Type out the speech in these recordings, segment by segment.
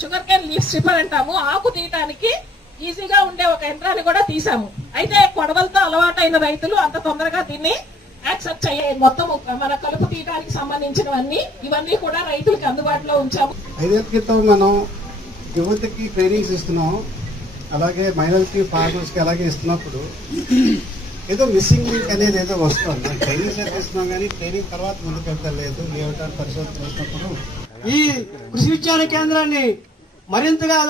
Sugar cane leaf stripper అంటాము. ఆకు తీయటానికి ఈజీగా ఉండే ఒక యంత్రాన్ని కూడా తీసాము. అయితే కొడవలతో అలవాటైన రైతులు అంత తొందరగా దీన్ని యాక్సెప్ట్ చేయాలి. మొత్తం మన కలుపు తీయడానికి సంబంధించినవన్నీ ఇవన్నీ కూడా రైతులకు అందుబాటులో ఉంచాము. 5 ఏళ్ల క్రితం మనం యువతకి ట్రైనింగ్స్ ఇస్తున్నాం, అలాగే మహిళలకి ఫార్మర్స్ కి అలాగే ఇస్తున్నప్పుడు ఏదో మిస్సింగ్ లింక్ అనేది ఏదో వస్తుంది. ట్రైనింగ్స్ అయితే ఇస్తున్నాం కానీ ట్రైనింగ్ తర్వాత ముందుకు వెళ్తలేదు. లేవటానికి పరిశోధన చేసినప్పుడు ఈ కృషి విజ్ఞాన కేంద్రాన్ని మరింతగా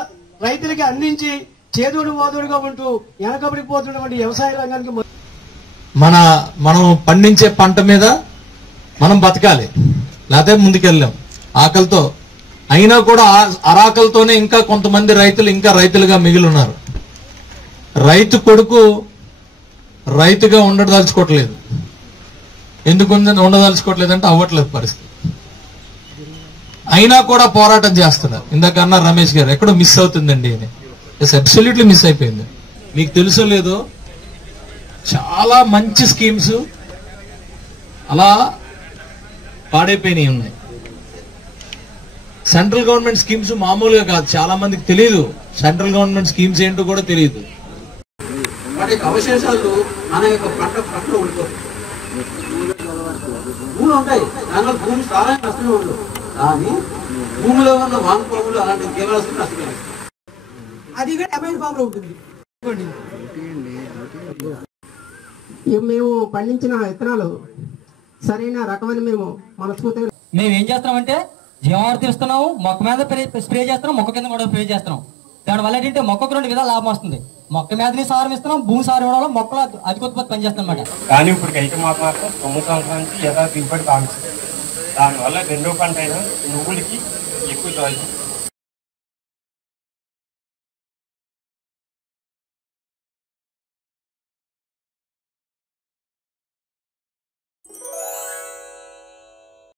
రైతులకి అందించి చేదోడు వాదోడుగా ఉంటూ వెనకబడిపోతున్నటువంటి వ్యవసాయ రంగానికి మనం పండించే పంట మీద మనం బతకాలి, లేకపోతే ముందుకెళ్ళాం ఆకలితో. అయినా కూడా అరాకలతోనే ఇంకా కొంతమంది రైతులు ఇంకా రైతులుగా మిగిలి ఉన్నారు. రైతు కొడుకు రైతుగా ఉండదలుచుకోవట్లేదు. ఎందుకు ఉండదలుచుకోవట్లేదు అంటే అవ్వట్లేదు పరిస్థితి. అయినా కూడా పోరాటం చేస్తున్నారు. ఇందాక అన్న రమేష్ గారు ఎక్కడో మిస్ అవుతుందండి అని. అబ్సల్యూట్లీ మిస్ అయిపోయింది. మీకు తెలుసో లేదో చాలా మంచి స్కీమ్స్ అలా పాడైపోయినాయి ఉన్నాయి. సెంట్రల్ గవర్నమెంట్ స్కీమ్స్ మామూలుగా కాదు, చాలా మందికి తెలియదు. సెంట్రల్ గవర్నమెంట్ స్కీమ్స్ ఏంటో కూడా తెలియదు. వాటి అవశేషాలు మన యొక్క పంటలో ఉండిపోతాయి. భూములు ఉంటాయి, దానిలో భూమి చాలా నష్టమే ఉండదు. కానీ భూమిలో ఉన్న వానపాములు అలాంటి జీవరాశులు నష్టమే. అది అమైన్ ఫామ్ లో ఉంటుంది. మేము పండించిన విత్తనాలు సరైన రకమని మేము మనస్ఫూర్తిగా మేము ఏం చేస్తున్నామంటే జీవామృతం ఇస్తున్నాము, మొక్క మీద స్ప్రే చేస్తున్నాం, మొక్క కింద కూడా స్ప్రే చేస్తున్నాం. దానివల్ల ఏంటంటే మొక్కకు 2 విధాలు లాభం వస్తుంది. మొక్క మీదని సారం ఇస్తున్నాం, భూమి సారం ఇవ్వడం వల్ల మొక్కలు అధిక ఉత్పత్తి పనిచేస్తుంది అన్నమాట. కానీ ఇప్పుడు అయితే మాత్రం 9 సంవత్సరాల నుంచి యథా దిగుబడి భావిస్తుంది. దానివల్ల రెండో పంట అయినా నువ్వులకి ఎక్కువ